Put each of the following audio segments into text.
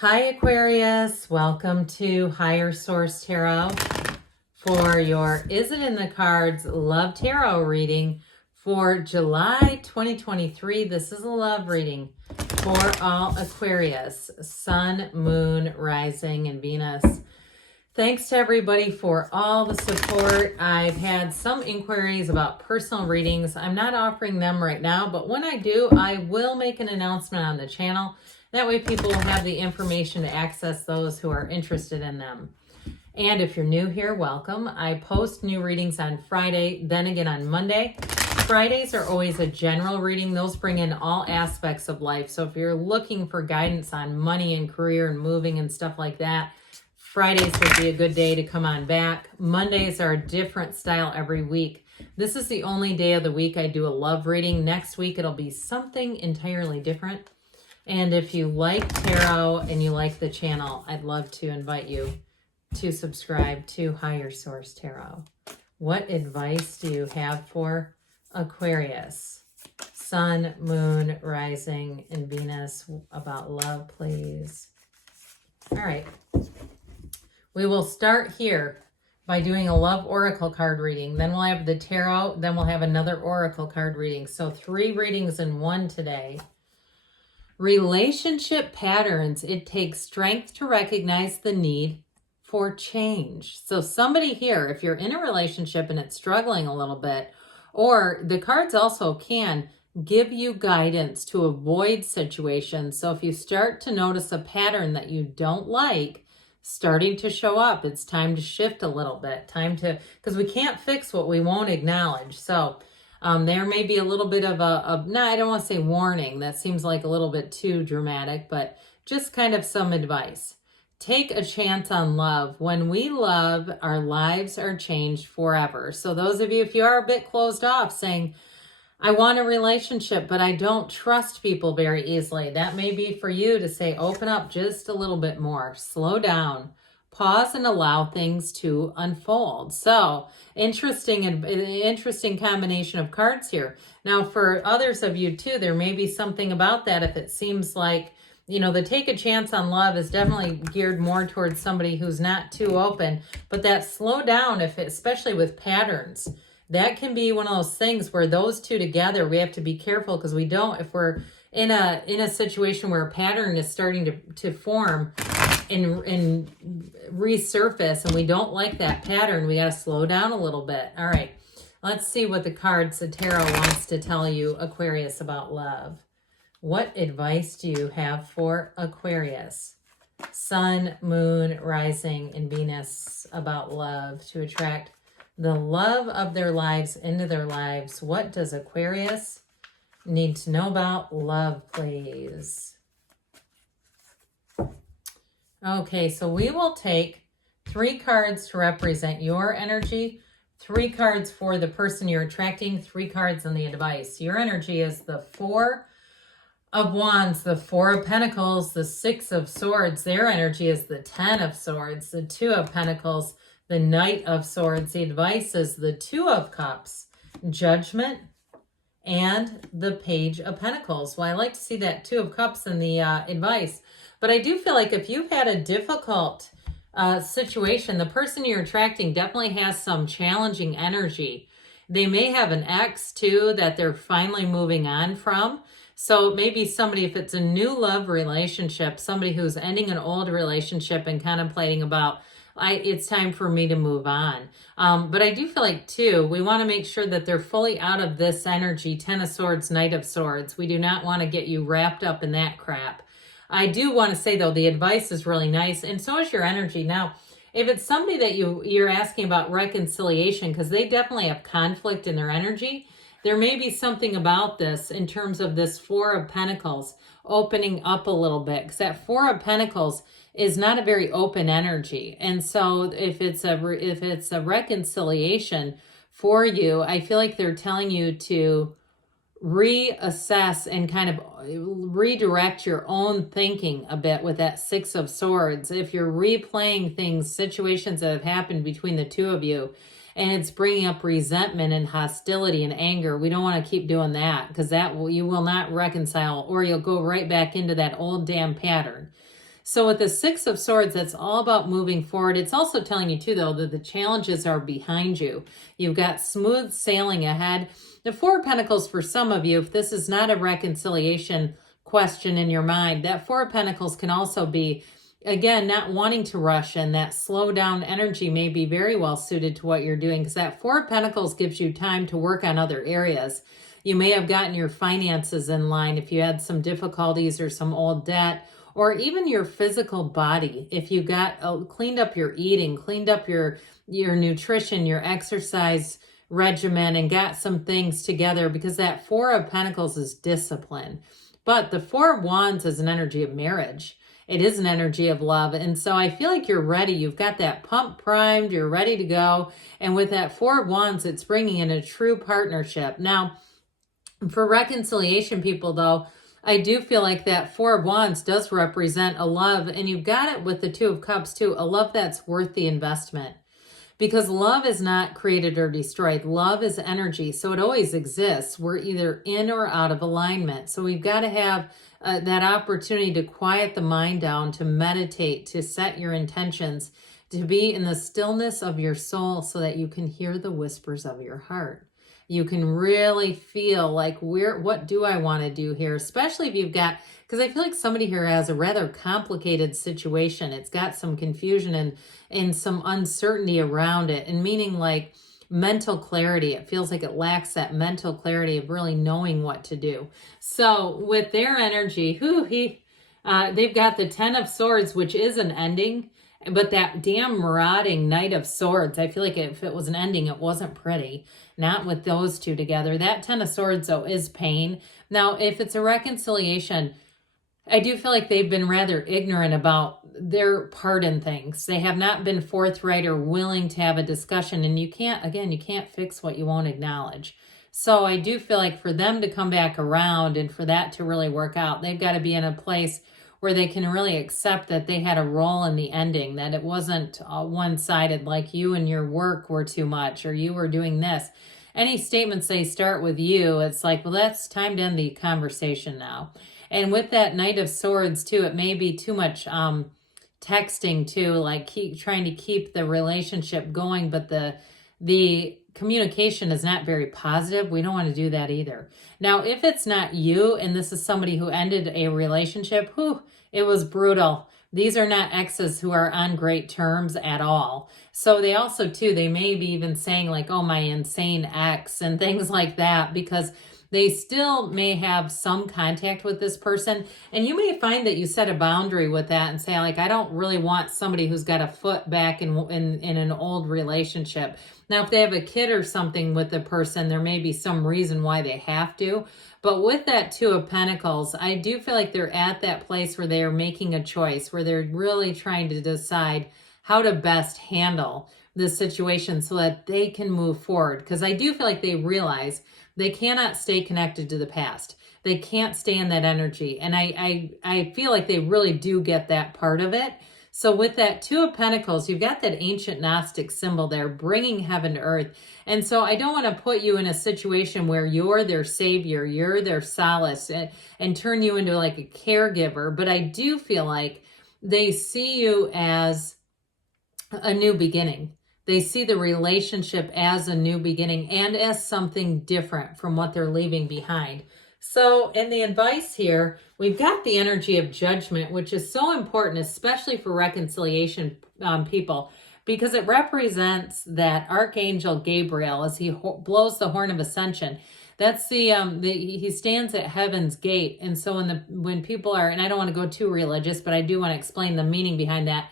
Hi Aquarius, welcome to Higher Source Tarot for your Is It in the Cards Love Tarot reading for July 2023. This is a love reading for all Aquarius, Sun, Moon, Rising, and Venus. Thanks to everybody for all the support. I've had some inquiries about personal readings. I'm not offering them right now, but when I do, I will make an announcement on the channel. That way people will have the information to access those who are interested in them. And if you're new here, welcome. I post new readings on Friday, then again on Monday. Fridays are always a general reading. Those bring in all aspects of life. So if you're looking for guidance on money and career and moving and stuff like that, Fridays would be a good day to come on back. Mondays are a different style every week. This is the only day of the week I do a love reading. Next week, it'll be something entirely different. And if you like tarot and you like the channel, I'd love to invite you to subscribe to Higher Source Tarot. What advice do you have for Aquarius? Sun, Moon, Rising, and Venus about love, please. All right. We will start here by doing a love oracle card reading. Then we'll have the tarot. Then we'll have another oracle card reading. So 3 readings in one today. Relationship patterns. It takes strength to recognize the need for change. So somebody here, if you're in a relationship and it's struggling a little bit, or the cards also can give you guidance to avoid situations. So if you start to notice a pattern that you don't like starting to show up, it's time to shift a little bit. Because we can't fix what we won't acknowledge. So there may be a little bit of I don't want to say warning. That seems like a little bit too dramatic, but just kind of some advice. Take a chance on love. When we love, our lives are changed forever. So those of you, if you are a bit closed off saying, I want a relationship, but I don't trust people very easily, that may be for you to say, open up just a little bit more. Slow down. Pause and allow things to unfold. So interesting combination of cards here. Now for others of you too, there may be something about that if it seems like, the take a chance on love is definitely geared more towards somebody who's not too open, but that slow down, especially with patterns, that can be one of those things where those two together, we have to be careful because if we're in a situation where a pattern is starting to form and resurface and we don't like that pattern, we got to slow down a little bit. All right, let's see what the tarot wants to tell you, Aquarius, about love. What advice do you have for Aquarius? Sun, Moon, Rising, and Venus about love to attract the love of their lives into their lives. What does Aquarius need to know about love, please? Okay, so we will take 3 cards to represent your energy, 3 cards for the person you're attracting, 3 cards on the advice. Your energy is the 4 of Wands, the 4 of Pentacles, the 6 of Swords. Their energy is the 10 of Swords, the 2 of Pentacles, the Knight of Swords. The advice is the 2 of Cups, Judgment, and the Page of Pentacles. Well, I like to see that 2 of Cups in the advice. But I do feel like if you've had a difficult situation, the person you're attracting definitely has some challenging energy. They may have an ex, too, that they're finally moving on from. So maybe somebody, if it's a new love relationship, somebody who's ending an old relationship and contemplating about, it's time for me to move on. But I do feel like, too, we want to make sure that they're fully out of this energy. 10 of Swords, Knight of Swords. We do not want to get you wrapped up in that crap. I do want to say, though, the advice is really nice, and so is your energy. Now, if it's somebody that you're asking about reconciliation, because they definitely have conflict in their energy, there may be something about this in terms of this 4 of Pentacles opening up a little bit, because that 4 of Pentacles is not a very open energy. And so if it's a reconciliation for you, I feel like they're telling you to reassess and kind of redirect your own thinking a bit with that 6 of Swords. If you're replaying things, situations that have happened between the two of you, and it's bringing up resentment and hostility and anger, we don't want to keep doing that, because you will not reconcile, or you'll go right back into that old damn pattern. So with the Six of Swords, that's all about moving forward. It's also telling you too, though, that the challenges are behind you. You've got smooth sailing ahead. The Four of Pentacles, for some of you, if this is not a reconciliation question in your mind, that Four of Pentacles can also be, again, not wanting to rush, and that slow down energy may be very well suited to what you're doing, because that Four of Pentacles gives you time to work on other areas. You may have gotten your finances in line if you had some difficulties or some old debt, or even your physical body. If you got cleaned up your eating, cleaned up your nutrition, your exercise regimen, and got some things together, because that Four of Pentacles is discipline. But the Four of Wands is an energy of marriage. It is an energy of love. And so I feel like you're ready. You've got that pump primed. You're ready to go. And with that Four of Wands, it's bringing in a true partnership. Now, for reconciliation people, though, I do feel like that Four of Wands does represent a love. And you've got it with the Two of Cups, too. A love that's worth the investment. Because love is not created or destroyed. Love is energy, so it always exists. We're either in or out of alignment. So we've got to have that opportunity to quiet the mind down, to meditate, to set your intentions, to be in the stillness of your soul so that you can hear the whispers of your heart. You can really feel like, what do I want to do here? Especially if you've got, because I feel like somebody here has a rather complicated situation. It's got some confusion and some uncertainty around it, and meaning like mental clarity. It feels like it lacks that mental clarity of really knowing what to do. So with their energy, they've got the Ten of Swords, which is an ending. But that damn marauding Knight of Swords, I feel like if it was an ending, it wasn't pretty. Not with those two together. That Ten of Swords, though, is pain. Now, if it's a reconciliation, I do feel like they've been rather ignorant about their part in things. They have not been forthright or willing to have a discussion. And you can't fix what you won't acknowledge. So I do feel like for them to come back around and for that to really work out, they've got to be in a place where they can really accept that they had a role in the ending, that it wasn't one-sided, like you and your work were too much, or you were doing this. Any statements they start with you, it's like, well, that's time to end the conversation now. And with that Knight of Swords, too, it may be too much texting, too, like trying to keep the relationship going, but the communication is not very positive. We don't want to do that either. Now, if it's not you and this is somebody who ended a relationship, it was brutal. These are not exes who are on great terms at all. So they also, too, they may be even saying like, oh, my insane ex and things like that, because they still may have some contact with this person. And you may find that you set a boundary with that and say, like, I don't really want somebody who's got a foot back in an old relationship. Now, if they have a kid or something with the person, there may be some reason why they have to. But with that Two of Pentacles, I do feel like they're at that place where they are making a choice, where they're really trying to decide how to best handle the situation so that they can move forward. Because I do feel like they realize they cannot stay connected to the past. They can't stay in that energy. And I feel like they really do get that part of it. So with that Two of Pentacles, you've got that ancient Gnostic symbol there, bringing heaven to earth. And so I don't want to put you in a situation where you're their savior, you're their solace, and turn you into like a caregiver. But I do feel like they see you as a new beginning. They see the relationship as a new beginning and as something different from what they're leaving behind. So in the advice here, we've got the energy of Judgment, which is so important, especially for reconciliation people, because it represents that Archangel Gabriel as he blows the horn of ascension. That's he stands at heaven's gate. And so when people are, and I don't want to go too religious, but I do want to explain the meaning behind that.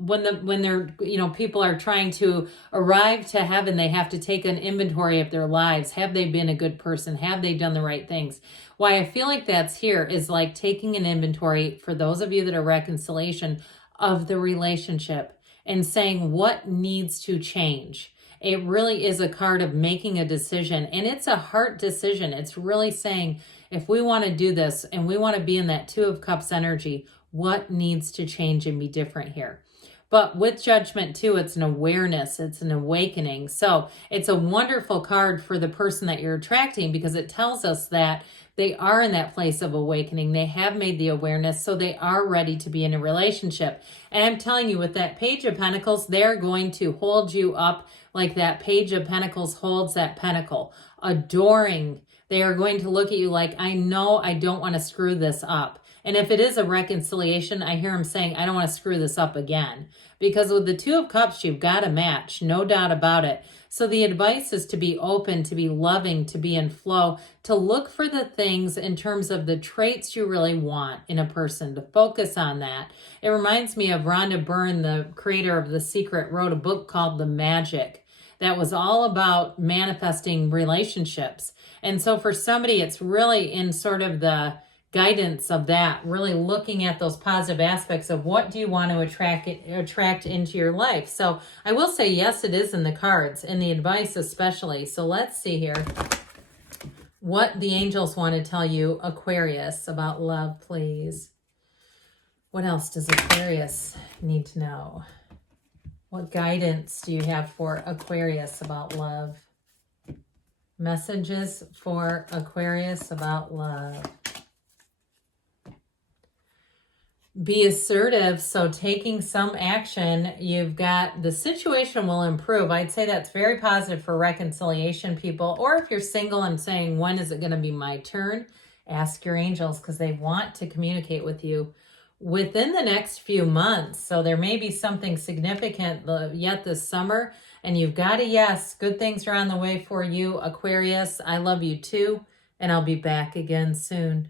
When they're, people are trying to arrive to heaven, they have to take an inventory of their lives. Have they been a good person? Have they done the right things? Why I feel like that's here is like taking an inventory, for those of you that are reconciliation, of the relationship and saying what needs to change. It really is a card of making a decision, and it's a heart decision. It's really saying, if we want to do this and we want to be in that Two of Cups energy, what needs to change and be different here? But with Judgment too, it's an awareness, it's an awakening. So it's a wonderful card for the person that you're attracting, because it tells us that They are in that place of awakening. They have made the awareness, so they are ready to be in a relationship. And I'm telling you, with that Page of Pentacles, they're going to hold you up like that Page of Pentacles holds that pentacle, adoring. They are going to look at you like, I know I don't want to screw this up. And if it is a reconciliation, I hear him saying, I don't want to screw this up again. Because with the Two of Cups, you've got a match, no doubt about it. So the advice is to be open, to be loving, to be in flow, to look for the things in terms of the traits you really want in a person, to focus on that. It reminds me of Rhonda Byrne, the creator of The Secret, wrote a book called The Magic that was all about manifesting relationships. And so for somebody, it's really in sort of the guidance of that, really looking at those positive aspects of what do you want to attract into your life. So I will say, yes, it is in the cards, and the advice especially. So let's see here what the angels want to tell you, Aquarius, about love, please. What else does Aquarius need to know? What guidance do you have for Aquarius about love? Messages for Aquarius about love. Be assertive, so taking some action. You've got, the situation will improve. I'd say that's very positive for reconciliation, people. Or if you're single and saying, when is it going to be my turn? Ask your angels, because they want to communicate with you within the next few months. So there may be something significant yet this summer, and you've got a yes. Good things are on the way for you, Aquarius. I love you too, and I'll be back again soon.